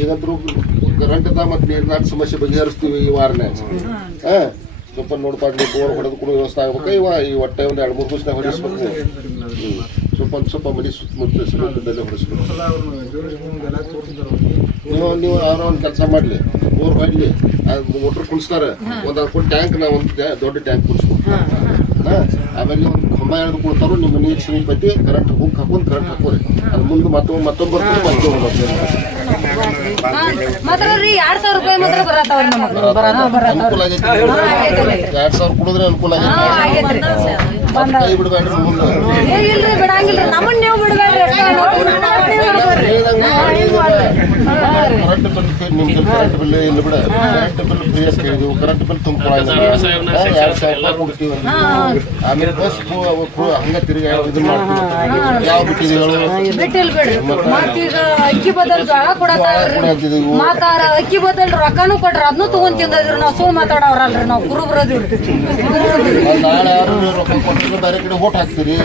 ಈಗಂತರೂ ಅದ ಮತ್ತು ನೀರಿನ ಸಮಸ್ಯೆ ಬಗೆಹರಿಸ್ತೀವಿ ಈ ವಾರನೇ. ಹಾ. ಸ್ವಲ್ಪ ನೋಡ್ಕೊಂಡು ಬೋರ್ ಹೊಡೆದು ಕೂಡ ವ್ಯವಸ್ಥೆ ಆಗ್ಬೇಕು. ಇವ ಈ ಹೊಟ್ಟೆ ಒಂದು ಎರಡು ಮೂರು ದಿವಸ ಹೊಡಿಸ್ಬೇಕು. ಸ್ವಲ್ಪ ಒಂದು ಸ್ವಲ್ಪ ಮನೆ ಸುತ್ತಮುತ್ತ ಸುತ್ತಮುತ್ತದಲ್ಲೇ ಹೊಡಿಸ್ಬೇಕು. ನೀವು ನೀವು ಯಾರೋ ಒಂದು ಕೆಲಸ ಮಾಡಲಿ. ಬೋರ್ ಹೊಡ್ಲಿ ಅದು ಮೋಟ್ರ್ ಕುಣಿಸ್ತಾರೆ ಒಂದು ಟ್ಯಾಂಕ್ ನಾವು ಒಂದು ದೊಡ್ಡ ಟ್ಯಾಂಕ್ ಕುಣಿಸ್ಬೇಕು ಆಮೇಲೆ ಒಂದು ಕಂಬ ಎಳೆದು ಕೊಡ್ತಾರೋ ನಿಮ್ಮ ನೀರು ಸಮೀಪತಿ ಕರೆಂಟ್ ಹುಕ್ ಹಾಕೊಂಡು ಕರೆಂಟ್ ಹಾಕೋರಿ. ಅದು ಮುಂದೆ ಮತ್ತೊಮ್ಮೆ ಮತ್ತೊಂದು ಬರ್ತಾರೆ ಮತ್ತೊಬ್ಬ ಬರ್ತಾರೆ ಮಾತ್ರ ರೀ ಎರಡ್ ಸಾವಿರ ರೂಪಾಯಿ ಮಾತ್ರ ಬರತ್ತಾವ್ರಿ ನಮಗ್. ಅನುಕೂಲ ಆಗೈತಿ ಎರಡ್ ಸಾವಿರ ಕುಡಿದ್ರೆ ಅನುಕೂಲ ಆಗೈತಿ ಮತ್ತೆ ಕೈ ಬಿಡಬೇಡ್ರಿ ಇಲ್ರಿ ಬಿಡಂಗಿಲ್ರಿ ನಮ್ಮನ್ನ ನೀವು ಬಿಡ್ಬೇಡ್ರಿ ಅಷ್ಟೇ ಕರೆಂಟ್ ಬಿಲ್ ನಿಮ್ಗೆ ಕರೆಂಟ್ ಬಿಲ್ ಇಲ್ಲ ಬಿಡ. ಕರೆಂಟ್ ಬಿಲ್ ಫ್ರೀ ಅಂತ ಕರೆಂಟ್ ಬಿಲ್ ತುಂಬಿಕೊಳಂಗಿಲ್ಲ ಎರಡು ಸಾವಿರ ರೂಪಾಯಿ ಕೊಡ್ತೀವಿ ಆಮೇಲೆ ಬಸ್ ಹಂಗ ತಿರುಗಿ ಇದು ಮಾಡ್ತೀವಿ. ಯಾವ ಅಕ್ಕಿ ಬದಲ್ ಜೋಳ ಕೊಡ್ರ ಅಕ್ಕಿ ಬದಲ್ ರೊಕ್ಕನೂ ಕೊಟ್ರ ಅದನ್ನು ತಗೊಂಡ್ ತಿಂದಿದ್ರಿ. ನಾವು ಸುಳ್ಳು ಮಾತಾಡೋರಲ್ರಿ ನಾವು ಕುರುಬ್ರದಿವ್ರಿ ನಾಳೆ ಯಾರು ನೀವು ರೊಕ್ಕ ಕೊಟ್ಟಿದ್ರೆ ಬೇರೆ ಕಡೆ ಓಟ್ ಹಾಕ್ತೀರಿ?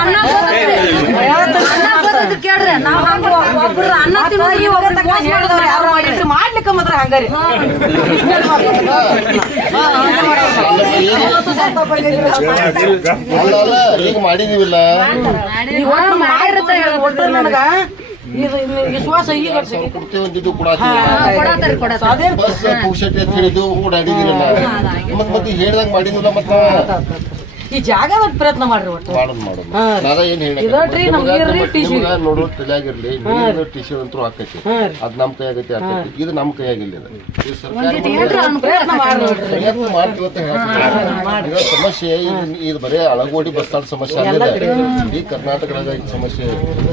ಅನ್ನ ಬರ್ತೈತ್ರಿ. ಅನ್ನ ಬರ್ತೈತಿ ಕೇಳ್ರಿ ನಾವ್ ಹಂಗ ಒಬ್ರು ಅನ್ನ ತಿನ್ನೋದು ಒಬ್ರು ಮೋಸ ಮಾಡೋದು ಯಾರು ಮಾಡ್ರಿ. ಮಾಡ್ಲಿಕ್ಕ ಮಾತ್ರ ಹಂಗಾರಿ. ಮಾಡಿದೀವಿಲ್ಲ ನನಗ ವಿಶ್ವಾಸ ಈಗ ಕೊಡ್ತೀವಿ ಅಂತಿದ್ದು ಕೂಡ ಬಸ್ ಪುಕ್ಷಟಿ ಅಂತ ಹೇಳಿದ್ದು ಓಡಾಡಿದಿರಲ್ಲ ಮತ್ ಮತ್ತೆ ಹೇಳ್ದಂಗ್ ಮಾಡಿದಿಲ್ಲ ಮತ್ತ ಈ ಜಾಗದ ಪ್ರಯತ್ನ ಮಾಡ್ರಿ ಒಟ್ಟು. ಮಾಡೋದು ಮಾಡೋದು. ಏನ್ ನಮ್ಗೆ tissue. ನೋಡೋ ಟಿಶ್ಯೂ ಅಂತೂ ಆಕೈತಿ. ಅದು ರೀ. ಅದ್ ನಮ್ ಕೈಯಾಗೈತಿ ಆಕೈತಿ. ಇದು ನಮ್ಮ ಕೈಯಾಗಿಲ್ಲ ಇದು. ಇದು ಸರ್ಕಾರ ಏನ್ರ ಅನುಕೂಲ ಪ್ರಯತ್ನ ಮಾಡಿ ನೋಡ್ರಿ. ಪ್ರಯತ್ನ ಮಾಡ್ತೀವಿ ಅಂತ ಹೇಳ್ತೀವಿ. ಈಗ ಸಮಸ್ಯೆ ಇದು ಇದು ಬರೀ ಅಳಗೋಡಿ ಬಸ್ ಸ್ಟಾಂಡ್ ಸಮಸ್ಯೆ ಅಲ್ಲ ಇಡೀ ಕರ್ನಾಟಕದಾಗ ಈ ಸಮಸ್ಯೆ.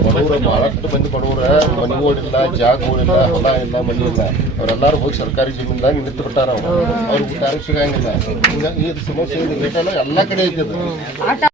ಬಡವ್ರ ಬಹಳಷ್ಟು ಮಂದಿ ಬಡವ್ರ ಜಾಗ ಜಾಗಗಳಿಲ್ಲ ಹೊಲ ಇಲ್ಲ ಮನೆ ಇಲ್ಲ. ಅವರೆಲ್ಲರೂ ಹೋಗಿ ಸರ್ಕಾರಿ ಜಮೀನ್ದಾಗ ನಿಂತು ಬಿಟ್ಟಾರ ಅವ್ರು ಅವ್ರಿಗೆ ಊಟ ಸಿಗಂಗಿಲ್ಲ. ಈಗ ಈ ಸಮಸ್ಯೆ ಎಲ್ಲ ಕಡೆ ಐತಿ